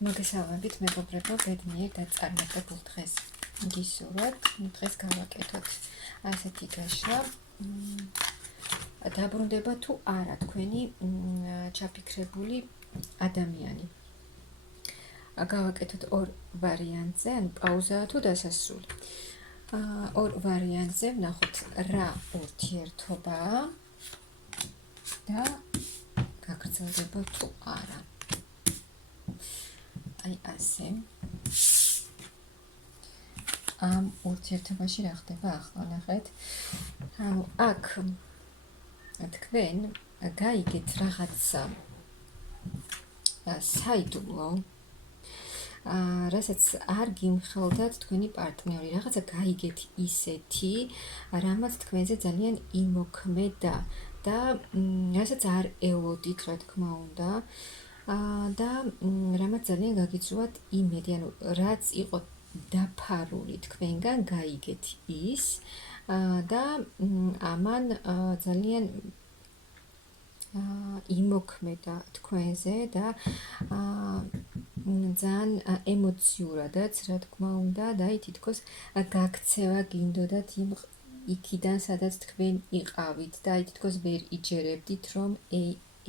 მოგესალმებით მეგობრებო, ბედნიერ დაწარმოებულ დღეს გისურვებთ. დღეს გავაკეთოთ ასეთი გაშლა. დაბრუნდება თუ არა თქვენი ჩაფიქრებული ადამიანი. გავაკეთოთ ორ ვარიანტზე, ანუ პაუზაა თუ დასასრული. ორ ვარიანტზე ვნახოთ რა ურთიერთობაა და გაგრძელდება თუ არა. აი ასე. ამ ურთიერთობაში რა ხდება ახლა ნახეთ. ანუ აქ თქვენ გაიგეთ რაღაცა საიდუმლო, რასაც არ გიმხელდათ თქვენი პარტნიორი, რაღაცა გაიგეთ ისეთი, რამაც თქვენზე ძალიან იმოქმედა და რასაც არ ელოდით, რა თქმა უნდა. და რამაც ძალიან გაგიწვათ იმედი, ანუ რაც იყო დაფარული თქვენგან გაიგეთ ის და ამან ძალიან იმოქმედა თქვენზე და ძალიან ემოციურადაც, რა თქმა უნდა, და თითქოს გაქცევა გინდოდათ იქიდან, სადაც თქვენ იყავით და თითქოს ვერ იჯერებდით, რომ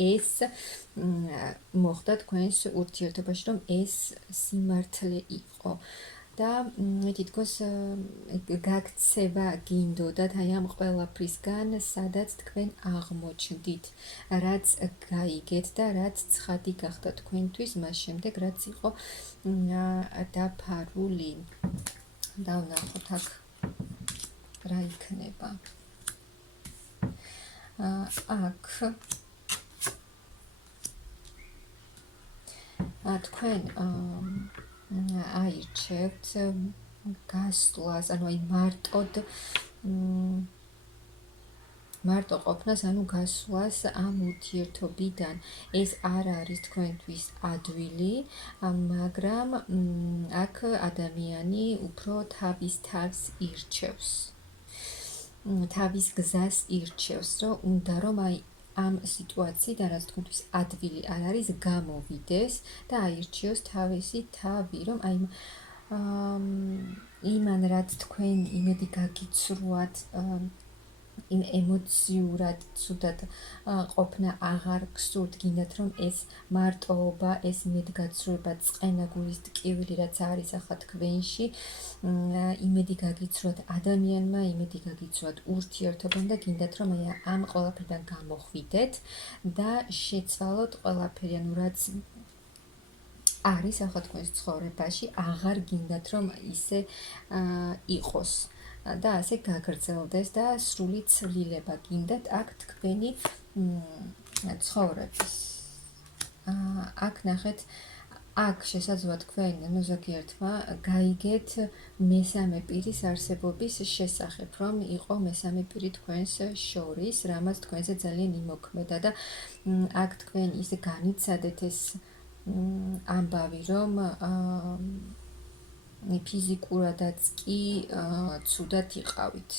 ეს მოხდა თქვენს ურთიერთობაში, რომ ეს სიმართლე იყო და თითქოს გაქცევა გინდოდათ აი ამ ყველაფრისგან, სადაც თქვენ აღმოჩნდით, რაც გაიგეთ და რაც ცხადი გახდა თქვენთვის მას შემდეგ, რაც იყო დაფარული. და ვნახოთ აქ რა იქნება. აქ თქვენ აირჩევთ გასვლას, ანუ აი მარტო ყოფნას, ანუ გასვლას ამ ურთიერთობიდან. ეს არ არის თქვენთვის ადვილი, მაგრამ აქ ადამიანი უფრო თავის თავს ირჩევს. თავის გზას ირჩევს, რომ აი ამ სიტუაციიდან, რაც თქვენთვის ადვილი არ არის, გამოვიდეს და აირჩიოს თავისი თავი, რომ აი იმან რაც თქვენ იმედი გაგიცრუათ, იმ ემოციურად ცუდად ყოფნა აღარ გსურთ, გინდათ რომ ეს მარტოობა, ეს იმედგაცრუება, წყენა გულის ტკივილი, რაც არის ახლა თქვენში, იმედი გაგიცრუათ ადამიანმა, იმედი გაგიცრუათ ურთიერთობამ და გინდათ რომ აი ამ ყველაფერიდან გამოხვიდეთ და შეცვალოთ ყველაფერი, ანუ რაც არის ახლა თქვენს ცხოვრებაში, აღარ გინდათ რომ ისე იყოს და ასე გაგრძელდეს და სრული ცვლილება გინდათ აქ თქვენი ცხოვრების. აქ ნახეთ, აქ შესაძლოა თქვენ ზოგიერთმა გაიგეთ მესამე პირის არსებობის შესახებ, რომ იყო მესამე პირი თქვენს შორის, რამაც თქვენზე ძალიან იმოქმედა და აქ თქვენ ისე განიცადეთ ეს ამბავი, რომ ფიზიკურადაც კი ცუდად იყავით.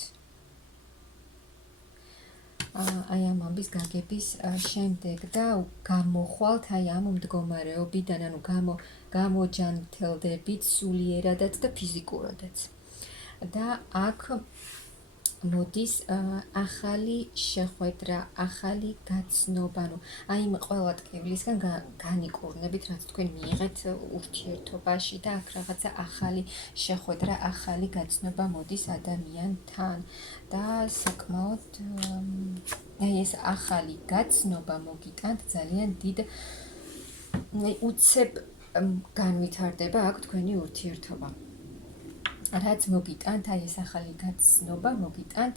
აი ამ ამბის გაგების შემდეგ და გამოხვალთ აი ამ მდგომარეობიდან, ანუ გამოჯანმრთელდებით სულიერადაც და ფიზიკურადაც. და აქ მოდის ახალი შეხვედრა, ახალი გაცნობა, ანუ აი იმ ყველა ტკივილისგან განიკურნებით, რაც თქვენ მიიღეთ ურთიერთობაში და აქ რაღაცა ახალი შეხვედრა, ახალი გაცნობა მოდის ადამიანთან და საკმაოდ აი ეს ახალი გაცნობა მოგიტანთ ძალიან დიდ უცებ განვითარდება აქ თქვენი ურთიერთობა. რაც მოგიტანთ, აი ეს ახალი გაცნობა მოგიტანთ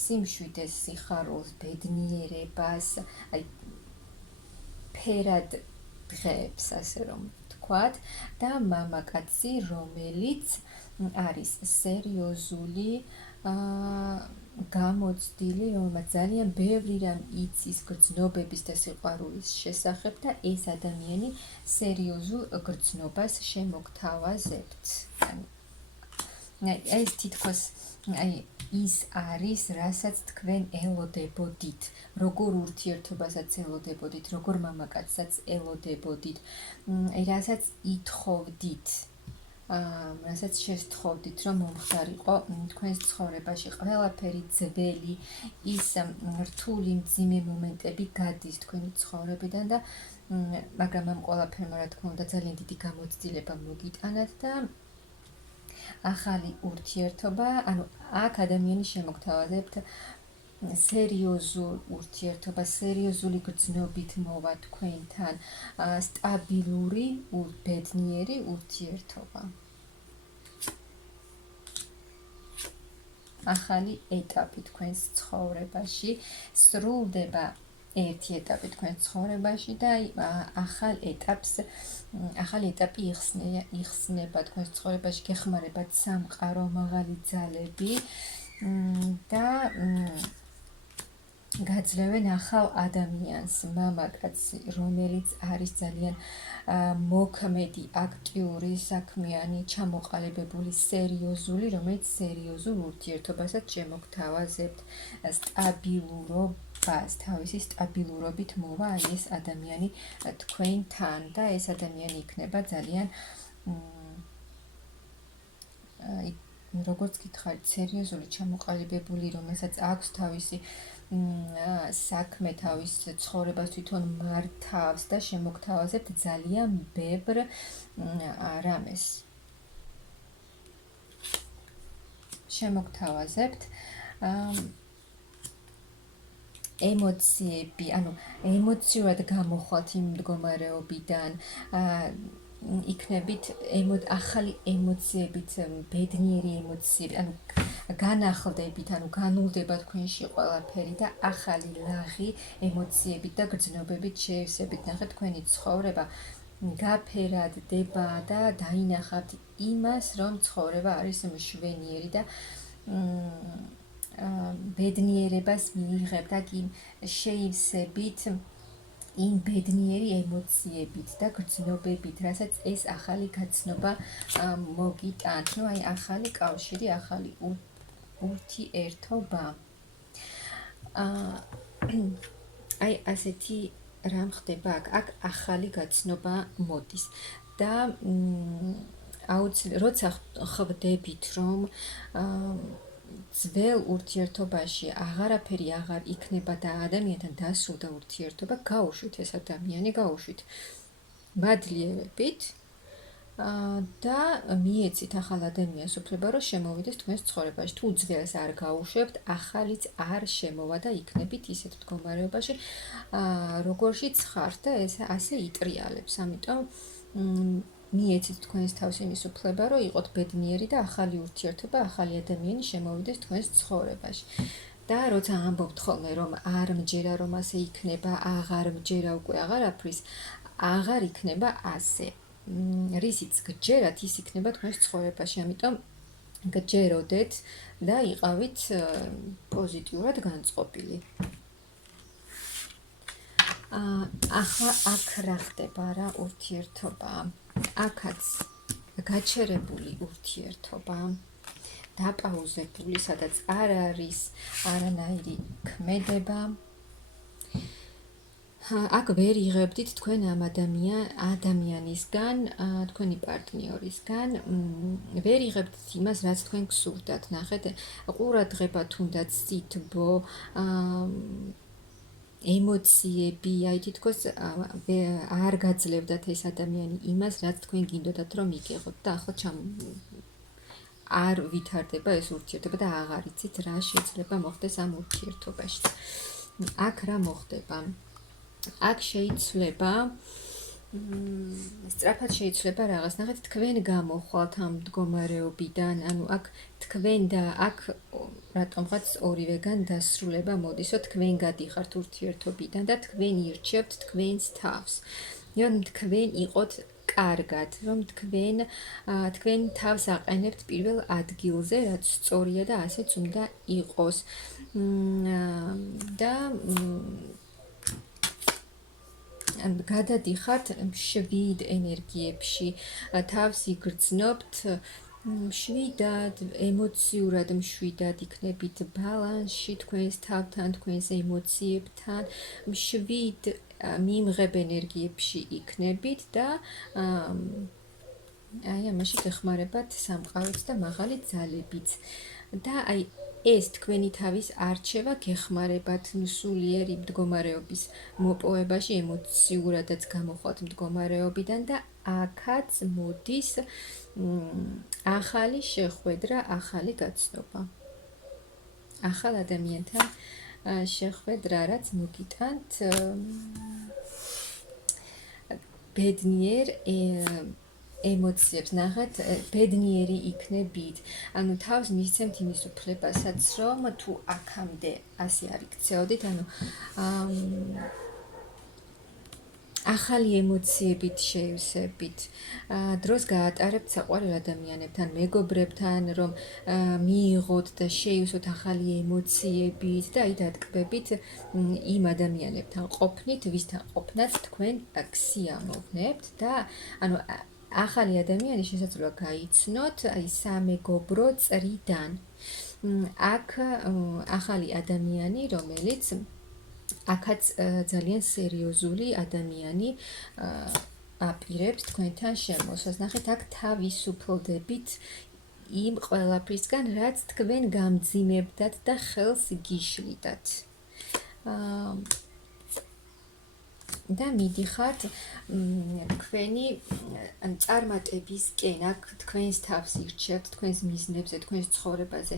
სიმშვიდეს, სიხარულს, ბედნიერებას, აი ფერად დღეებს, ასე რომ ვთქვათ, და მამაკაცი, რომელიც არის სერიოზული, გამოცდილი, რომელმაც ძალიან ბევრი რამ იცის გრძნობების და სიყვარულის შესახებ და ეს ადამიანი სერიოზულ გრძნობას შემოგთავაზებთ. ეს თითქოს ის არის, რასაც თქვენ ელოდებოდით, როგორ ურთიერთობასაც ელოდებოდით, როგორ მამაკაცსაც ელოდებოდით, რასაც ითხოვდით, რასაც შესთხოვდით, რომ მომხდარიყო თქვენს ცხოვრებაში. ყველაფერი ძველი, ის რთული მძიმე მომენტები გადის თქვენი ცხოვრებიდან და მაგრამ ამ ყველაფერმა, რა თქმა უნდა, ძალიან დიდი გამოცდილება მოგიტანათ და ახალი ურთიერთობა, ანუ აქ ადამიანი შემოგთავაზებთ სერიოზულ ურთიერთობას, სერიოზული გრძნობით მოვა თქვენთან, სტაბილური, ბედნიერი ურთიერთობა. ახალი ეტაპი თქვენს ცხოვრებაში სრულდება ერთი ეტაპი თქვენს ცხოვრებაში და ახალი ეტაპი იხსნება თქვენს ცხოვრებაში, გეხმარებათ სამყარო, მაღალი ძალები და გაძლევენ ახალ ადამიანს, მამაკაცს, რომელიც არის ძალიან მოქმედი, აქტიური, საქმიანი, ჩამოყალიბებული, სერიოზული, რომელიც სერიოზულ ურთიერთობასაც შემოგთავაზებთ, სტაბილურობას, თავისი სტაბილურობით მოვა ეს ადამიანი თქვენთან და ეს ადამიანი იქნება ძალიან როგორც გითხარით, სერიოზული, ჩამოყალიბებული, რომელსაც აქვს თავისი საქმე, თავის ცხოვრებას თვითონ მართავს და შემოგთავაზებთ ძალიან ბევრ რამეს. შემოგთავაზებთ ემოციები, ანუ ემოციურად გამოხვალთ იმ მდგომარეობიდან, იქნებით ახალი ემოციებით, ბედნიერი ემოციები, ანუ განახლდებით, ანუ განულდება თქვენში ყველაფერი და ახალი ლაღი ემოციებით და გრძნობებით შეივსებით. ნახეთ, თქვენი ცხოვრება გაფერადდება და დაინახავთ იმას, რომ ცხოვრება არის მშვენიერი და ბედნიერებას მიიღებთ, აქ შეივსებით იმ ბედნიერი ემოციებით და გრძნობებით, რასაც ეს ახალი გაცნობა მოგიტანთ. ნუ აი ახალი კავშირი, ახალი ურთიერთობა. აი ასეთი რამ ხდება აქ ახალი გაცნობა მოდის და როცა ხვდებით, რომ ძველ ურთიერთობაში აღარაფერი აღარ იქნება და ადამიანთან დასრულდა ურთიერთობა, გაუშვით ეს ადამიანი, გაუშვით მადლიევებით და მიეცით ახალ ადამიანს უფლება, რომ შემოვიდეს თქვენს ცხოვრებაში. თუ ძველს არ გაუშვებთ, ახალიც არ შემოვა და იქნებით ისეთ მდგომარეობაში, როგორშიც ხართ და ეს ასე იტრიალებს. ამიტომ მიეცით თქვენს თავს იმის უფლება, რომ იყოთ ბედნიერი და ახალი ურთიერთობა, ახალი ადამიანი შემოვიდეს თქვენს ცხოვრებაში. და როცა ამბობთ ხოლმე, რომ არ მჯერა, რომ ასე იქნება, აღარ მჯერა უკვე აღარაფრის, აღარ იქნება ასე. რისიც გჯერათ, ის იქნება თქვენს ცხოვრებაში. ამიტომ გჯეროდეთ და იყავით პოზიტიურად განწყობილი. ახლა აქ რა ხდება, რა ურთიერთობა? აქაც გაჩერებული ურთიერთობა, დაპაუზებული, სადაც არ არის არანაირი ქმედება. აქ ვერ იღებდით თქვენ ამ ადამიანისგან, თქვენი პარტნიორისგან, ვერ იღებდით იმას, რაც თქვენ გსურდათ. ნახეთ, ყურადღება თუნდაც სითბო, ემოციები, აი თითქოს არ გაძლევდათ ეს ადამიანი იმას, რაც თქვენ გინდოდათ, რომ იგიღოთ და ახლა არ ვითარდება ეს ურთიერთობა და აღარ იცით რა შეიძლება მოხდეს ამ ურთიერთობაში. აქ რა მოხდება? აქ შეიძლება სწრაფად შეიძლება რაღაც. ნახეთ, თქვენ გამოხვალთ ამ მდგომარეობიდან, ანუ აქ თქვენ და აქ რატომღაც ორივეგან დასრულება მოდისო, თქვენ გადიხართ ურთიერთობიდან და თქვენ ირჩევთ თქვენს თავს. რომ თქვენ იყოთ კარგად, რომ თქვენ თავს აყენებთ პირველ ადგილზე, რაც სწორია და ასეც უნდა იყოს. და გადადიხართ მშვიდ ენერგიებში, თავს იგრძნობთ მშვიდად, ემოციურად მშვიდად იქნებით ბალანსში თქვენს თავთან, თქვენს ემოციებთან, მშვიდ მიმღებ ენერგიებში იქნებით და აი ამაში გეხმარებათ სამყაროც და მაღალი ძალებიც. და აი ეს თქვენი თავის არჩევა გეხმარებათ სულიერი მდგომარეობის მოპოვებაში, ემოციურადაც გამოხვალთ მდგომარეობიდან და აქაც მოდის ახალი შეხვედრა, ახალი გაცნობა. ახალ ადამიანთან შეხვედრა, რაც მოგიტანთ ბედნიერ ემოციებს, ნახეთ, ბედნიერი იქნებით. ანუ თავს მისცემთ იმის უფლებასაც, რომ თუ აქამდე ასე არ იქცეოდით, ანუ ახალი ემოციებით შევსებით, დროს გაატარებთ საყვარელ ადამიანებთან, მეგობრებთან, რომ მიიღოთ და შეივსოთ ახალი ემოციებით და აი დატკბებით იმ ადამიანებთან ყოფნით, ვისთან ყოფნაც თქვენ ქსიამოვნებთ და ანუ ახალი ადამიანი შესაძლოა გაიცნოთ აი სამეგობრო წრიდან. აქ ახალი ადამიანი, რომელიც აქაც ძალიან სერიოზული ადამიანი აპირებს თქვენთან შემოსვლას. ნახეთ, აქ თავისუფლდებით იმ ყველაფრისგან, რაც თქვენ გამძიმებდათ და ხელს გიშლიდათ. და მიდიხართ თქვენი წარმატებისკენ, აქ თქვენს თავს ირჩევთ, თქვენს მიზნებზე, თქვენს ცხოვრებაზე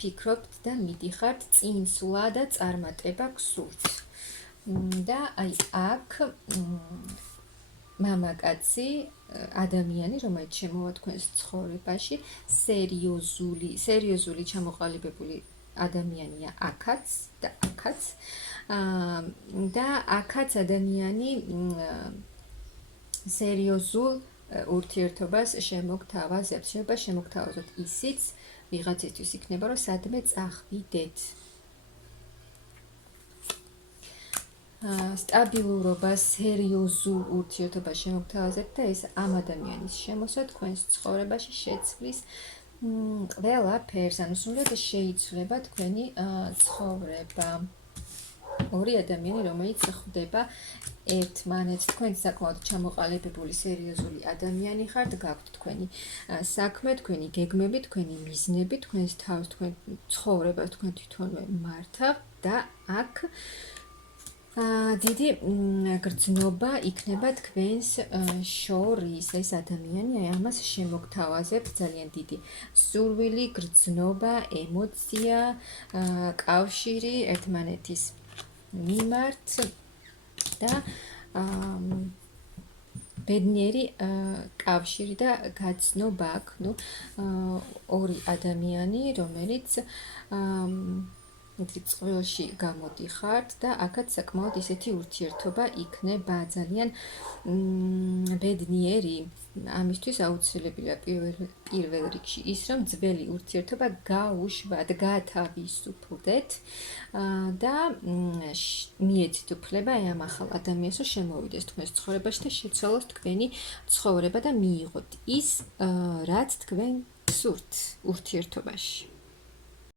ფიქრობთ და მიდიხართ წინსვლა და წარმატება გსურთ. და აი აქ მამაკაცი ადამიანი, რომელიც შემოვა თქვენს ცხოვრებაში, სერიოზული ჩამოყალიბებული ადამიანია აქაც და აქაც. და აქაც ადამიანი სერიოზულ ურთიერთობას შემოგთავაზებს. შეიძლება შემოგთავაზოთ ისიც ვიღაცისთვის იქნება, რომ სადმე წახვიდეთ. სტაბილურობას, სერიოზულ ურთიერთობას შემოგთავაზებთ და ეს ამ ადამიანის შემოსვა თქვენს ცხოვრებაში შეცვლის ყველაფერს, ანუ სრულად შეიცვლება თქვენი ცხოვრება. ორი ადამიანი, რომელიც ხვდება ერთმანეთს, თქვენ საკმაოდ ჩამოყალიბებული სერიოზული ადამიანი ხართ, გაქვთ თქვენი საქმე, თქვენი გეგმები, თქვენი მიზნები, თქვენს თავს, თქვენ ცხოვრებას თქვენ თვითონვე მართავთ და აქ დიდი გრძნობა იქნება თქვენს შორის. ეს ადამიანი აი ამას შემოგთავაზებთ, ძალიან დიდი სურვილი, გრძნობა, ემოცია, კავშირი ერთმანეთის მიმართ და ბედნიერი კავშირი და გაცნობა აქ. ორი ადამიანი, რომელიც წყვილში გამოდიხართ და აქაც საკმაოდ ისეთი ურთიერთობა იქნება ძალიან ბედნიერი. ამისთვის აუცილებელია პირველ რიგში ის, რომ ძველი ურთიერთობა გაუშვათ, გათავისუფლდეთ და მიეცით უფლება ამ ახალ ადამიანს, რომ შემოვიდეს თქვენს ცხოვრებაში და შეცვალოს თქვენი ცხოვრება და მიიღოთ ის, რაც თქვენ გსურთ ურთიერთობაში.